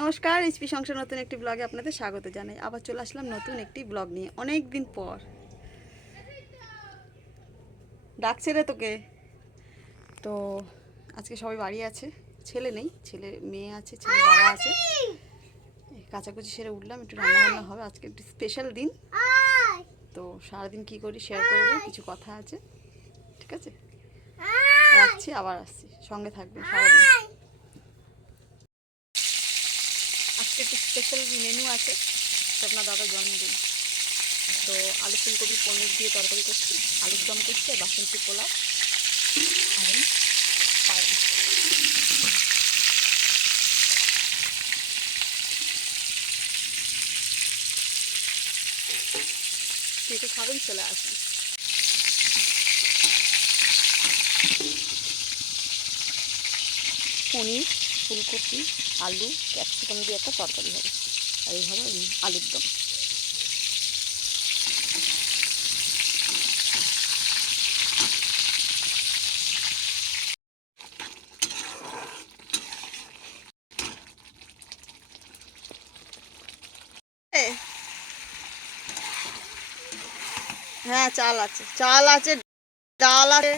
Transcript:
নমস্কার, এইচপি সংসার নতুন একটি ব্লগে আপনাদের স্বাগত জানাই। আবার চলে আসলাম নতুন একটি ব্লগ নিয়ে, অনেক দিন পর। ডাকছে রে তোকে। তো আজকে সবাই বাড়ি আছে, ছেলে নেই, ছেলে মেয়ে আছে, ছেলে বাবা আছে। কাচাকুচি সেরে উঠলাম, একটু রান্নাবান্না হবে। আজকে একটি স্পেশাল দিন, তো সারাদিন কী করি শেয়ার করবো, কিছু কথা আছে। ঠিক আছে, রাখছি, আবার আসছি, সঙ্গে থাকবেন সারাদিন। আজকে একটু স্পেশাল মেনু আছে, আপনার দাদার জন্মদিন। তো আলু ফুলকপি পনির দিয়ে তরকারি করছি, আলুর দম করছি, আর বাসন্তী পোলাও আর পায়েস। কে কে খাবেন চলে আসুন। পনির, ফুলকপি, আলু, ক্যাপসিকাম দিয়ে একটা তরকারি হবে, আর এইভাবে আলুর দম। হ্যাঁ, চাল আছে, চাল আছে, ডাল আছে,